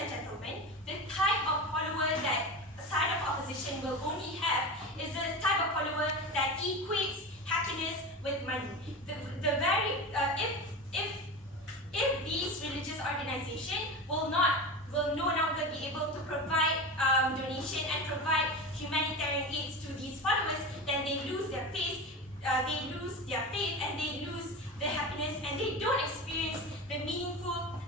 and gentlemen, the type of follower that a side of opposition will only have is the type of follower that equates happiness with money. If these religious organizations will no longer be able to provide donation and provide humanitarian aids to these followers, then they lose their faith, and they lose their happiness, and they don't experience the meaningful,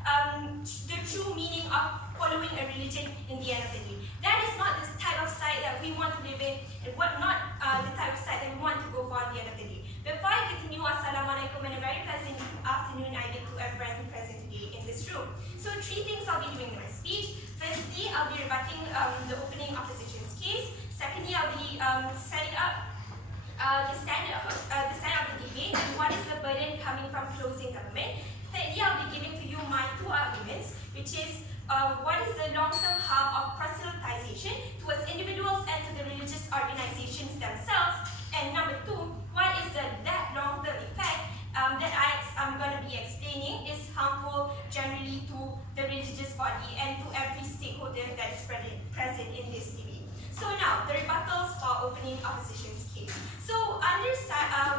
the true meaning of following a religion in the end of the day. That is not the type of side that we want to live in, and not the type of side that we want to go for at the end of the day. Before I continue, Assalamualaikum and a very pleasant afternoon I give to everyone present today in this room. So 3 things I'll be doing in my speech. Firstly, I'll be rebutting the opening opposition's case. Secondly, I'll be setting up the standard of the debate and what is the burden coming from closing government. Thirdly, I'll be giving to you my 2 arguments, which is what is the long-term harm of proselytization towards individuals and to the religious organizations themselves, and number 2, what is that long-term effect that I'm going to be explaining is harmful generally to the religious body and to every stakeholder that is present in this debate. So now, the rebuttals for opening opposition's case. So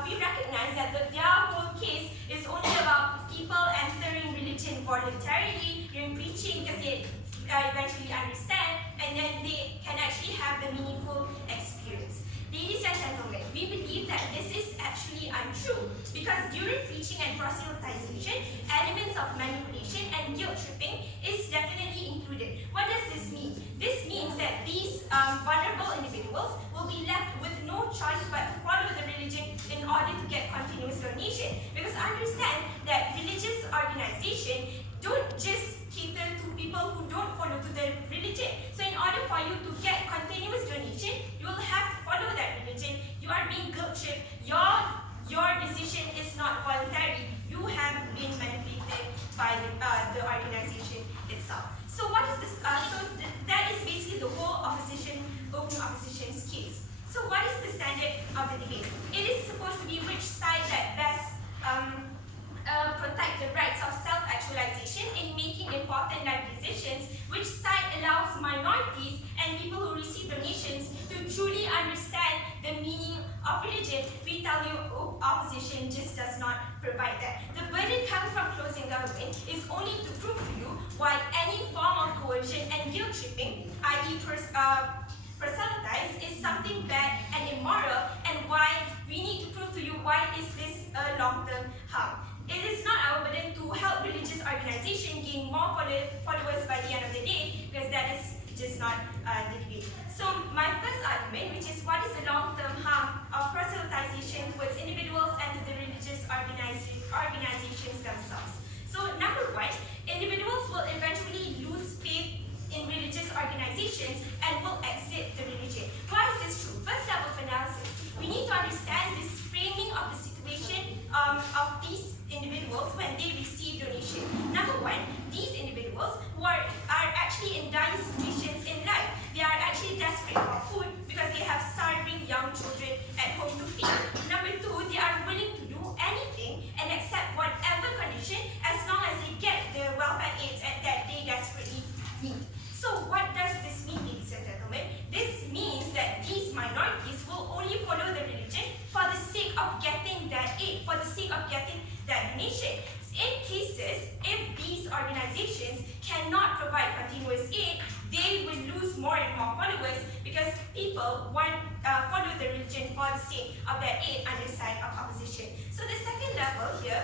we recognize that their whole case is only about people entering religion voluntarily during preaching because they eventually understand and then they can actually have the meaningful experience. Ladies and gentlemen, we believe that this is actually untrue because during preaching and proselytization, elements of manipulation and guilt tripping is definitely included. What does this mean? This means that these vulnerable individuals will be left with no choice but to follow the religion in order to get continuous donation. Because understand that religious organizations don't just cater to people who don't follow to the religion. So in order for you to get continuous donation, you will have to follow that religion. You are being guilt tripped. Your decision is not voluntary. You have been manipulated by the organization itself. So what is this? That is basically the whole open opposition's case. So what is the standard of the debate? It is supposed to be which side that best protect the rights of self-actualization in making important life decisions, which side allows minorities and people who receive donations to truly understand the meaning of religion. We tell you opposition just does not provide that. The burden coming from closing government is only to prove to you why any form of coercion and guilt tripping, i.e. proselytize, is something bad and immoral, and why we need to prove to you why is this a long-term harm. It is not our burden to help religious organizations gain more followers by the end of the day, because that is just not the debate. So my first argument, which is what is the long-term harm of proselytization towards individuals and to the religious organizations themselves. So number 1, individuals will eventually lose faith in religious organizations and will exit the religion. Why is this true? First level of analysis, we need to understand this framing of the situation of these individuals when they receive donation. Number 1, these individuals who are actually in dire situations in life. They are actually desperate for food because they have starving young children at home to feed. Number 2, they are willing to do anything and accept whatever condition as long as they get the welfare aids that they desperately need. So what does this mean, ladies and gentlemen? This means that these minorities will only follow the religion for the sake of getting that aid, for the sake of getting that donation. In cases, if these organizations cannot provide continuous aid, they will lose more and more followers because people follow the religion for the sake of that aid on the side of opposition. So the second level here,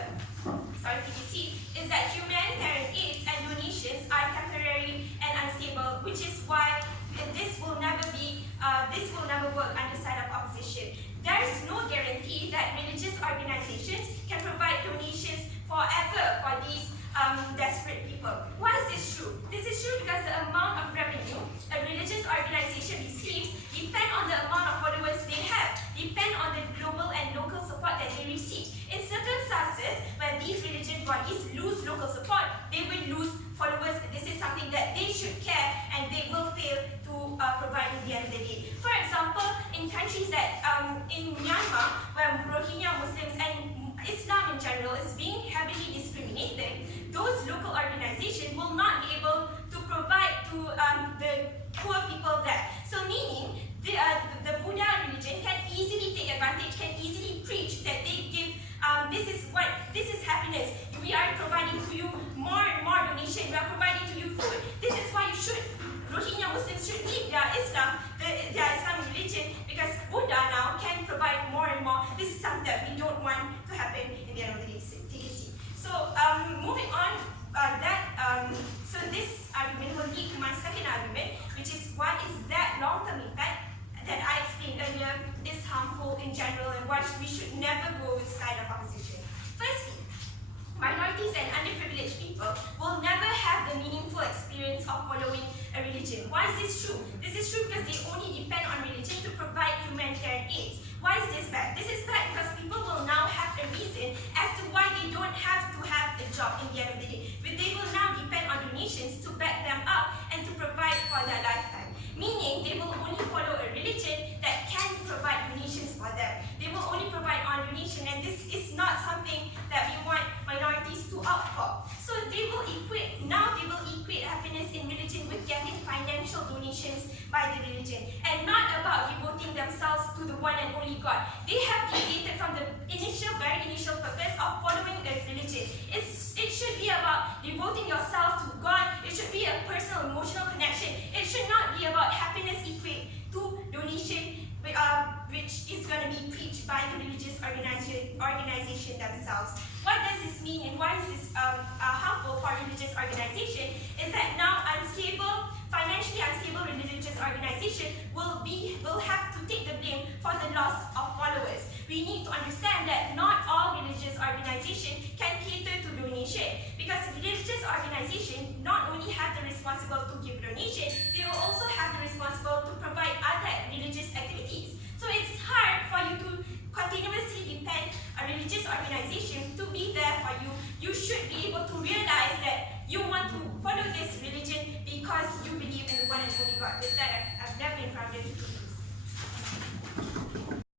TKC, is that humanitarian aids and donations are temporary and unstable, which is why this will never work on the side of opposition. There is no guarantee that religious organizations can provide donations forever for these desperate people. Why is this true? This is true because the amount of revenue a religious organization receives depend on the amount of followers they have, depend on the global and local support that they receive. In circumstances where these religious bodies lose local support, they will lose followers. This is something that they should care and they will fail to provide at the end of the day. For example, in countries that, in Myanmar, where Rohingya Muslims and Islam in general is being heavily discriminated, those local organizations will not be able to provide the poor people there. So meaning the Buddha religion can easily take advantage, can easily preach that they give this is happiness. We are providing to you more and more donation. We are providing to you food. This is why you should. Rohingya Muslims should leave their Islamic religion, because Buddha now can provide more and more. This is something that we don't want to happen in the end of the day, TKC. So moving on, so this argument will lead to my second argument, which is what is that long-term effect that I explained earlier is harmful in general and what we should never go with side of opposition. Firstly, minorities and underprivileged people will never have the meaningful experience of following a religion. Why is this true? This is true because they only depend on religion to provide humanitarian aid. Why is this bad? This is bad because people will now have a reason as to why they don't have to have a job in the end of the day. But they will now depend on donations to back them up and to provide for their lifetime. Meaning they will only follow a religion that can provide donations for them. They will only provide on donation, and this is not something that we want minorities to opt for. So they will equate happiness in religion with getting financial donations by the religion, and not about devoting themselves to the one and only God. They have deviated from the very initial purpose of following a religion. It should be about devoting yourself to God. It should be a personal, emotional connection. It should not be about happiness equate to donation, which is going to be preached by the religious organization themselves. What does this mean, and why is this harmful for religious organization? Is that now financially unstable religious organization will have to take the blame for the loss of followers. We need to understand that not all religious organizations can cater to donation, because religious organizations not only have the responsibility to give donation, they will also have the responsibility to provide other religious activities. So it's hard for you to continuously depend on a religious organization to be there for you. You should be able to realize that you want to follow this religion because you believe in the one and only God. With that, I've never been proud to